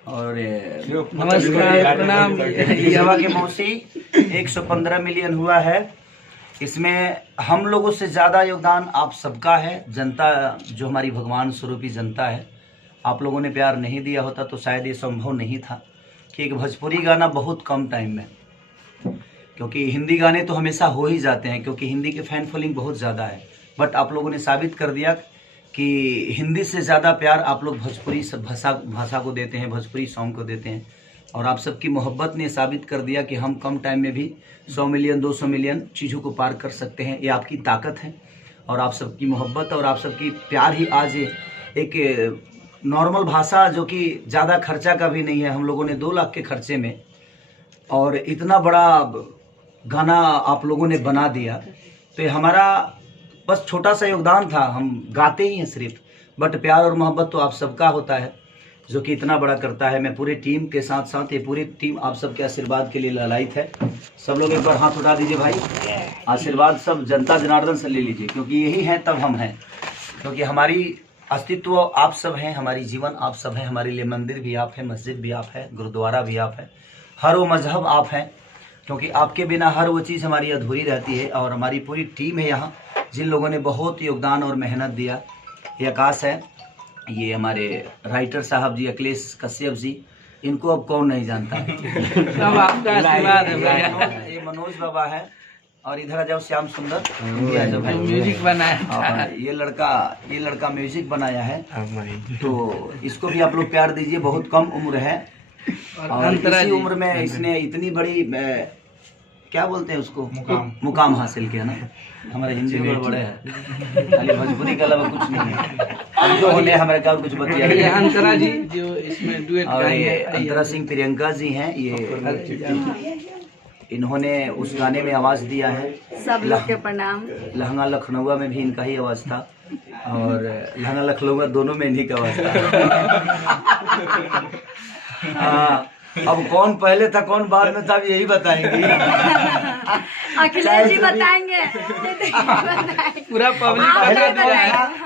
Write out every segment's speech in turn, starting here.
और नमस्कार, प्रणाम। यवा के मौसी 115 मिलियन हुआ है। इसमें हम लोगों से ज़्यादा योगदान आप सबका है। जनता जो हमारी भगवान स्वरूपी जनता है, आप लोगों ने प्यार नहीं दिया होता तो शायद ये संभव नहीं था कि एक भोजपुरी गाना बहुत कम टाइम में, क्योंकि हिंदी गाने तो हमेशा हो ही जाते हैं क्योंकि हिंदी के फैन फॉलोइंग बहुत ज़्यादा है, बट आप लोगों ने साबित कर दिया कि हिंदी से ज़्यादा प्यार आप लोग भोजपुरी भाषा को देते हैं, भोजपुरी सॉन्ग को देते हैं। और आप सबकी मोहब्बत ने साबित कर दिया कि हम कम टाइम में भी 100 मिलियन 200 मिलियन चीज़ों को पार कर सकते हैं। ये आपकी ताकत है और आप सबकी मोहब्बत और आप सबकी प्यार ही आज एक नॉर्मल भाषा जो कि ज़्यादा खर्चा का भी नहीं है, हम लोगों ने 2 लाख के खर्चे में और इतना बड़ा गाना आप लोगों ने बना दिया। तो हमारा बस छोटा सा योगदान था, हम गाते ही हैं सिर्फ, बट प्यार और मोहब्बत तो आप सबका होता है जो कि इतना बड़ा करता है। मैं पूरे टीम के साथ साथ ये पूरी टीम आप सबके आशीर्वाद के लिए ललायित है। सब लोग एक बार हाथ उठा दीजिए भाई, आशीर्वाद सब जनता जनार्दन से ले लीजिए, क्योंकि यही हैं तब हम हैं। क्योंकि हमारी अस्तित्व आप सब हैं, हमारी जीवन आप सब हैं, हमारे लिए मंदिर भी आप हैं, मस्जिद भी आप है, गुरुद्वारा भी आप है, हर वो मजहब आप हैं, क्योंकि आपके बिना हर वो चीज़ हमारी अधूरी रहती है। और हमारी पूरी टीम है यहाँ जिन लोगों ने बहुत योगदान और मेहनत दिया। ये आकाश है, ये हमारे राइटर साहब जी अखिलेश कश्यप जी, इनको अब कौन नहीं जानता है। सब आपका आशीर्वाद है भैया। ये मनोज बाबा है और इधर आ जाओ श्याम सुंदर, जो है म्यूजिक बनाया। ये लड़का म्यूजिक बनाया है, तो इसको भी आप लोग प्यार दीजिए। बहुत कम उम्र है और इसी उम्र में इसने इतनी बड़ी क्या बोलते हैं उसको, मुकाम हासिल किया ना। हमारे हिंदी में बड़े हैं, खाली भोजपुरी के अलावा कुछ नहीं है। अब जो होने हमारे का कुछ बतिया। ये अंतरा जी जो इसमें डुएट गाए हैं, अंतरा सिंह प्रियंका जी हैं, ये इन्होंने उस गाने में आवाज़ दिया है। सब लोग के प्रणाम। लहंगा लखनऊ में भी इनका ही आवाज़ था और लहंगा लखनऊ दोनों में इन्हीं का आवाज़ था। अब कौन पहले था कौन बाद में था यही बताएंगे। अखिलेश जी बताएंगे। पूरा पब्लिक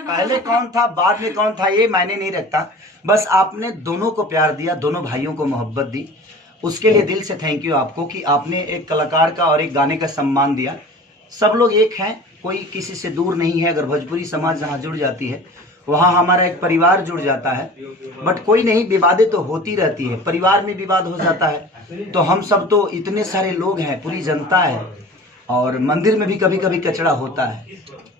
पहले कौन था बाद में कौन था ये मायने नहीं रखता। बस आपने दोनों को प्यार दिया, दोनों भाइयों को मोहब्बत दी, उसके लिए दिल से थैंक यू आपको कि आपने एक कलाकार का और एक गाने का सम्मान दिया। सब लोग एक हैं, कोई किसी से दूर नहीं है। अगर भोजपुरी समाज जहाँ जुड़ जाती है वहाँ हमारा एक परिवार जुड़ जाता है। बट कोई नहीं, विवादें तो होती रहती है, परिवार में विवाद हो जाता है। तो हम सब तो इतने सारे लोग हैं, पूरी जनता है और मंदिर में भी कभी कभी कचरा होता है,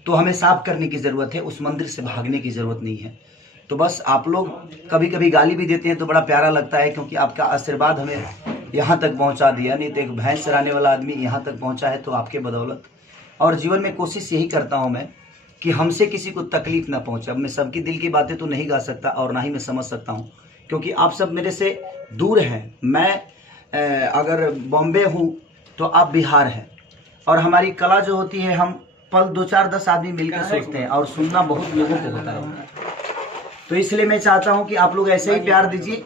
तो हमें साफ करने की ज़रूरत है, उस मंदिर से भागने की ज़रूरत नहीं है। तो बस आप लोग कभी कभी गाली भी देते हैं तो बड़ा प्यारा लगता है, क्योंकि आपका आशीर्वाद हमें यहाँ तक पहुँचा दिया। नहीं तो एक भैंस चराने वाला आदमी यहाँ तक पहुँचा है तो आपके बदौलत। और जीवन में कोशिश यही करता हूँ मैं कि हमसे किसी को तकलीफ ना पहुँचे। अब मैं सबकी दिल की बातें तो नहीं गा सकता और ना ही मैं समझ सकता हूँ, क्योंकि आप सब मेरे से दूर हैं। मैं अगर बॉम्बे हूँ तो आप बिहार हैं, और हमारी कला जो होती है हम पल 2 4 10 आदमी मिलकर सोचते हैं और सुनना बहुत लोगों को होता है। तो इसलिए मैं चाहता हूं कि आप लोग ऐसे ही प्यार दीजिए।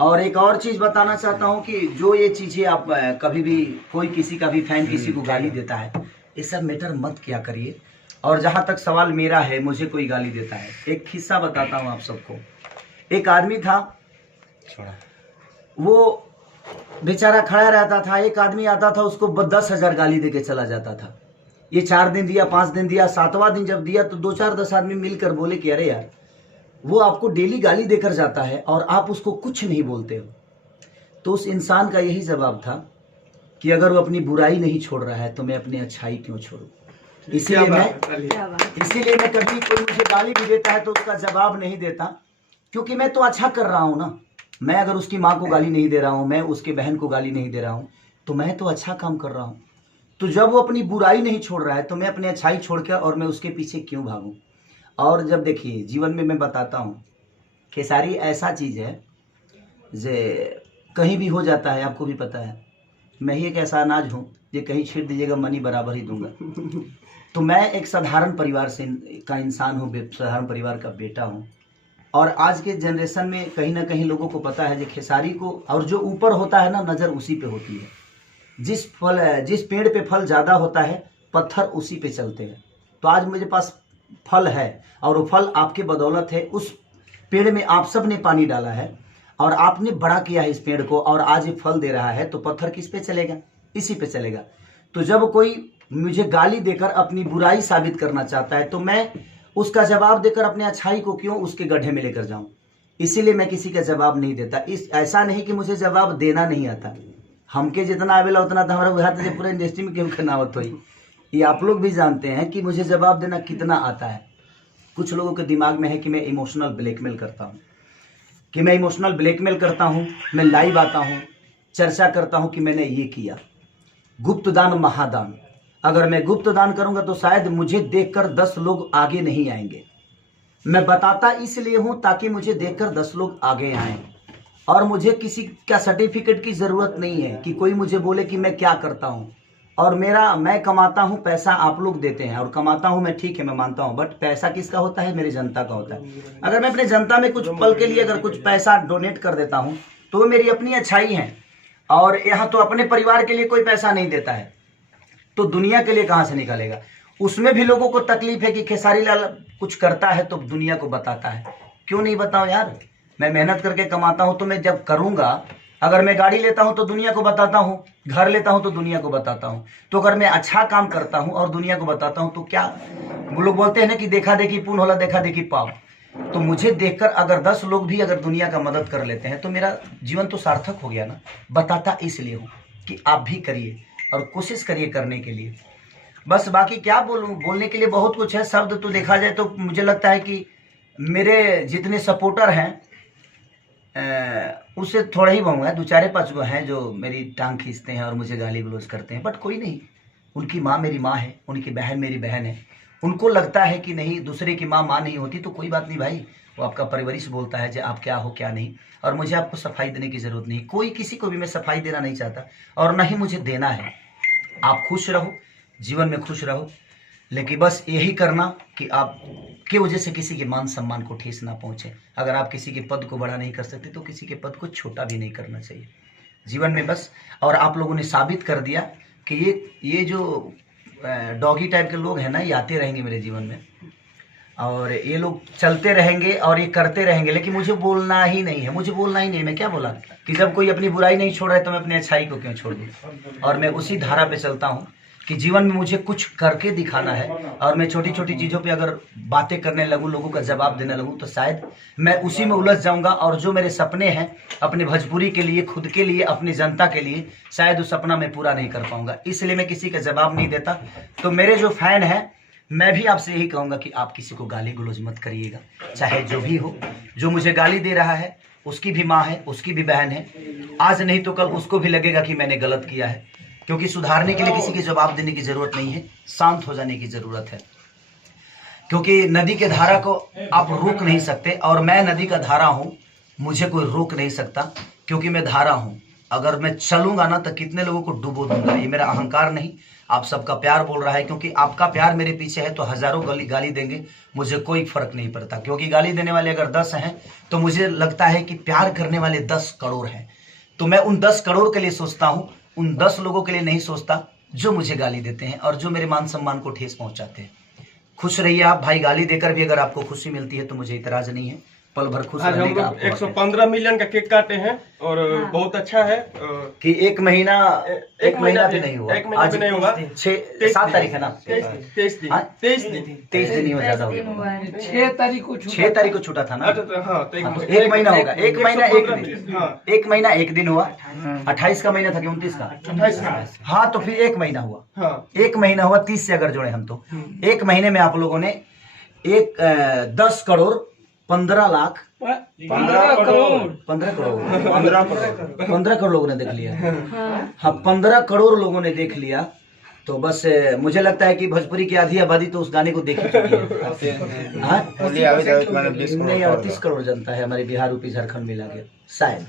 और एक और चीज़ बताना चाहता हूं कि जो ये चीज़ें आप कभी भी कोई किसी का भी फैन किसी को गाली देता है, ये सब मैटर मत किया करिए। और जहां तक सवाल मेरा है, मुझे कोई गाली देता है, एक किस्सा बताता हूं आप सबको। एक आदमी था, वो बेचारा खड़ा रहता था, एक आदमी आता था उसको 10,000 गाली दे के चला जाता था। ये 4 दिन दिया, 5 दिन दिया, 7वां दिन जब दिया तो 2 4 10 आदमी मिलकर बोले कि अरे यार, वो आपको डेली गाली देकर जाता है और आप उसको कुछ नहीं बोलते हो। तो उस इंसान का यही जवाब था कि अगर वो अपनी बुराई नहीं छोड़ रहा है तो मैं अपनी अच्छाई क्यों छोड़ूं। इसीलिए मैं कभी कोई मुझे गाली भी देता है तो उसका जवाब नहीं देता, क्योंकि मैं तो अच्छा कर रहा हूँ ना। मैं अगर उसकी माँ को गाली नहीं दे रहा हूँ, मैं उसके बहन को गाली नहीं दे रहा हूँ, तो मैं तो अच्छा काम कर रहा हूँ। तो जब वो अपनी बुराई नहीं छोड़ रहा है तो मैं अपनी अच्छाई छोड़ कर और मैं उसके पीछे क्यों भागूं। और जब देखिए जीवन में मैं बताता हूँ, खेसारी ऐसा चीज़ है जे कहीं भी हो जाता है, आपको भी पता है। मैं ही एक ऐसा अनाज हूँ जो कहीं छीट दीजिएगा मनी बराबर ही दूंगा। तो मैं एक साधारण परिवार से का इंसान हूँ, साधारण परिवार का बेटा हूँ। और आज के जनरेशन में कहीं ना कहीं लोगों को पता है जो खेसारी को, और जो ऊपर होता है ना, नज़र उसी पे होती है। जिस पेड़ पे फल ज़्यादा होता है पत्थर उसी पे चलते हैं। तो आज मेरे पास फल है और वो फल आपके बदौलत है। उस पेड़ में आप सब ने पानी डाला है और आपने बड़ा किया है इस पेड़ को और आज ये फल दे रहा है, तो पत्थर किस पे चलेगा? इसी पे चलेगा। तो जब कोई मुझे गाली देकर अपनी बुराई साबित करना चाहता है, तो मैं उसका जवाब देकर अपने अच्छाई को क्यों उसके गड्ढे में लेकर जाऊं? इसीलिए मैं किसी का जवाब नहीं देता। ऐसा नहीं कि मुझे जवाब देना नहीं आता, हमके जितना आवेला उतना तो हमारा बुझाता है पूरे इंडस्ट्री में क्यों खनावत हुई। ये आप लोग भी जानते हैं कि मुझे जवाब देना कितना आता है। कुछ लोगों के दिमाग में है कि मैं इमोशनल ब्लैकमेल करता हूँ, मैं लाइव आता हूँ, चर्चा करता हूँ कि मैंने ये किया। गुप्त दान महादान, अगर मैं गुप्त दान करूंगा तो शायद मुझे देखकर 10 लोग आगे नहीं आएंगे। मैं बताता इसलिए हूं ताकि मुझे देखकर 10 लोग आगे आएं, और मुझे किसी का सर्टिफिकेट की जरूरत नहीं है कि कोई मुझे बोले कि मैं क्या करता हूं। और मैं कमाता हूं, पैसा आप लोग देते हैं और कमाता हूं मैं, ठीक है मैं मानता हूं, बट पैसा किसका होता है? मेरी जनता का होता है। अगर मैं अपने जनता में कुछ पल के लिए अगर कुछ पैसा डोनेट कर देता हूं तो वो मेरी अपनी अच्छाई है। और यहाँ तो अपने परिवार के लिए कोई पैसा नहीं देता है तो दुनिया के लिए कहां से निकालेगा? उसमें भी लोगों को तकलीफ है कि खेसारी लाल कुछ करता है तो दुनिया को बताता है। क्यों नहीं बताऊं यार? मैं मेहनत करके कमाता हूं तो मैं जब करूंगा, अगर मैं गाड़ी लेता हूं तो दुनिया को बताता हूं, घर लेता हूं तो दुनिया को बताता हूं। तो अगर मैं अच्छा काम करता हूं और दुनिया को बताता हूं तो क्या, वो लोग बोलते हैं ना कि देखा देखी पुण्य होला, देखा देखी पाप। तो मुझे देखकर अगर 10 लोग भी अगर दुनिया का मदद कर लेते हैं तो मेरा जीवन तो सार्थक हो गया ना। बताता इसलिए हूं कि आप भी करिए और कोशिश करिए करने के लिए। बस बाकी क्या बोलूं, बोलने के लिए बहुत कुछ है। शब्द तो देखा जाए तो मुझे लगता है कि मेरे जितने सपोर्टर हैं उससे थोड़ा ही बहु है, 2-4-5 गो हैं जो मेरी टांग खींचते हैं और मुझे गाली गलौज करते हैं, बट कोई नहीं। उनकी माँ मेरी माँ है, उनकी बहन मेरी बहन है। उनको लगता है कि नहीं, दूसरे की माँ नहीं होती तो कोई बात नहीं भाई, वो आपका परवरिश बोलता है कि आप क्या हो क्या नहीं, और मुझे आपको सफाई देने की ज़रूरत नहीं। कोई किसी को भी मैं सफाई देना नहीं चाहता और ना ही मुझे देना है। आप खुश रहो, जीवन में खुश रहो, लेकिन बस यही करना कि आप की वजह से किसी के मान सम्मान को ठेस ना पहुंचे। अगर आप किसी के पद को बड़ा नहीं कर सकते तो किसी के पद को छोटा भी नहीं करना चाहिए जीवन में बस। और आप लोगों ने साबित कर दिया कि ये जो डॉगी टाइप के लोग हैं ना, ये आते रहेंगे मेरे जीवन में और ये लोग चलते रहेंगे और ये करते रहेंगे, लेकिन मुझे बोलना ही नहीं है। मुझे बोलना ही नहीं। मैं क्या बोला कि जब कोई अपनी बुराई नहीं छोड़ रहा है तो मैं अपनी अच्छाई को क्यों छोड़ दूँ? और मैं उसी धारा पे चलता हूँ कि जीवन में मुझे कुछ करके दिखाना है। और मैं छोटी छोटी चीज़ों पे अगर बातें करने लगूँ, लोगों का जवाब देने लगूँ, तो शायद मैं उसी में उलझ जाऊँगा। और जो मेरे सपने हैं अपने भोजपुरी के लिए, खुद के लिए, अपनी जनता के लिए, शायद उस सपना मैं पूरा नहीं कर पाऊँगा। इसलिए मैं किसी का जवाब नहीं देता। तो मेरे जो फैन हैं, मैं भी आपसे यही कहूँगा कि आप किसी को गाली गलौज मत करिएगा, चाहे जो भी हो। जो मुझे गाली दे रहा है उसकी भी माँ है, उसकी भी बहन है। आज नहीं तो कल उसको भी लगेगा कि मैंने गलत किया है, क्योंकि सुधारने के लिए किसी के जवाब देने की जरूरत नहीं है, शांत हो जाने की जरूरत है। क्योंकि नदी के धारा को आप रोक नहीं सकते और मैं नदी का धारा हूँ, मुझे कोई रोक नहीं सकता क्योंकि मैं धारा हूँ। अगर मैं चलूंगा ना तो कितने लोगों को डुबो दूंगा। ये मेरा अहंकार नहीं, आप सबका प्यार बोल रहा है। क्योंकि आपका प्यार मेरे पीछे है तो हजारों गाली देंगे, मुझे कोई फर्क नहीं पड़ता। क्योंकि गाली देने वाले अगर 10 हैं तो मुझे लगता है कि प्यार करने वाले 10 करोड़ हैं। तो मैं उन 10 करोड़ के लिए सोचता हूँ, उन 10 लोगों के लिए नहीं सोचता जो मुझे गाली देते हैं और जो मेरे मान सम्मान को ठेस पहुंचाते हैं। खुश रहिए आप भाई। गाली देकर भी अगर आपको खुशी मिलती है तो मुझे इतराज नहीं है। पल भर खुश आज हम लोग 115 मिलियन का केक काटे हैं और बहुत अच्छा है कि एक महीना भी नहीं हुआ। एक महीना भी नहीं हुआ। 7 तारीख है ना? 23 दिन ही ज्यादा हो गया। 6 तारीख को छूटा था ना? हाँ, तो एक महीना होगा। एक महीना एक दिन हुआ। 28 का महीना था कि 29 का? 28 का। हाँ, तो फिर एक महीना हुआ। हाँ, एक महीना हुआ। 30 से अगर जोड़े हम तो एक महीने में आप लोगों ने 10 करोड़ 15 लाख 15 करोड़ 15 करोड़ लोगों ने देख लिया। हाँ, 15 करोड़ लोगों ने देख लिया। तो बस मुझे लगता है कि भोजपुरी की आधी आबादी तो उस गाने को देख ही चुकी है। हाँ, 30 करोड़ जनता है हमारे बिहार, यूपी, झारखंड मिला के शायद।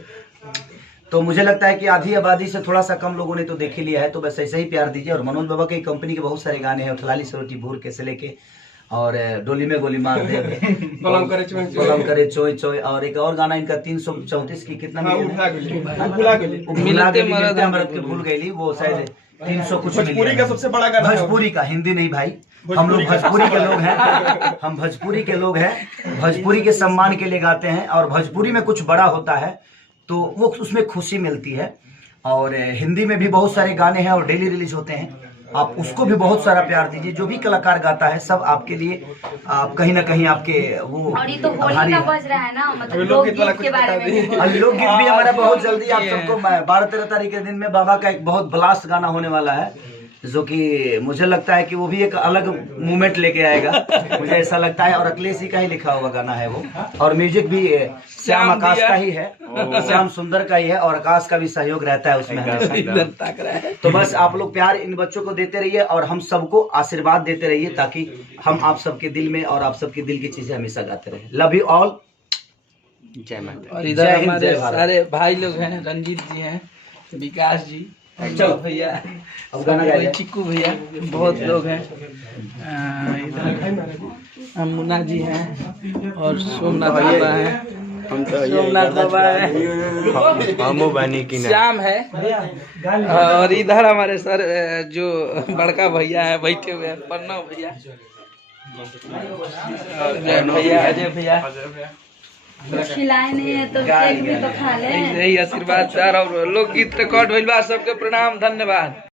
तो मुझे लगता है कि आधी आबादी से थोड़ा सा कम लोगों ने तो देख ही लिया है। तो बस ऐसे ही प्यार दीजिए। और मनोज बाबा की कंपनी के बहुत सारे गाने हैं, उथलाली सरोटी भूर के से लेके और डोली में गोली मार दे, बलम करे चोय चोय, और एक और गाना इनका 334 की कितना भूल गई वो शायद 300 कुछ। भोजपुरी का सबसे बड़ा गाना, भोजपुरी का, हिंदी नहीं भाई। हम लोग भोजपुरी के लोग हैं, हम भोजपुरी के लोग हैं। भोजपुरी के सम्मान के लिए गाते हैं और भोजपुरी में कुछ बड़ा होता है तो वो उसमें खुशी मिलती है। और हिंदी में भी बहुत सारे गाने हैं और डेली रिलीज होते हैं, आप उसको भी बहुत सारा प्यार दीजिए। जो भी कलाकार गाता है सब आपके लिए, आप कहीं ना कहीं आपके वो और ये तो होली आभारी का है। बज रहा है ना, मतलब लोकगीत वाला लोकगीत के कुछ बारे बता में भी और लोकगीत भी हमारा बहुत जल्दी आप सबको 12-13 तारीख के दिन में बाबा का एक बहुत ब्लास्ट गाना होने वाला है, जो कि मुझे लगता है कि वो भी एक अलग मूवमेंट लेके आएगा, मुझे ऐसा लगता है। और अखिलेश जी का ही लिखा हुआ गाना है वो, और म्यूजिक भी श्याम आकाश का ही है, श्याम सुंदर का ही है, और आकाश का भी सहयोग रहता है उसमें हमेशा। तो बस आप लोग प्यार इन बच्चों को देते रहिए और हम सबको आशीर्वाद देते रहिए, ताकि हम आप सबके दिल में और आप सबके दिल की चीजें हमेशा गाते रहे। लव यू ऑल, जय माता। और इधर जय हिंद, हमारे जय भारत। सारे भाई लोग हैं, रंजीत जी हैं, विकास जी, चलो भैया, अब गाना गाइए। चिक्कू भैया, बहुत लोग हैं। इधर मुन्ना जी हैं और सोमनाथ बाबा हैं, सोमनाथ बाबा है, श्याम है, और इधर हमारे सर जो बड़का भैया है बैठे हुए हैं, प्रणव भैया, और जय भैया, अजय भैया। खिलाए नहीं है तो केक भी तो खा ले। यही आशीर्वाद सर, और लोकगीत रिकॉर्ड भइल बा, सबके प्रणाम, धन्यवाद।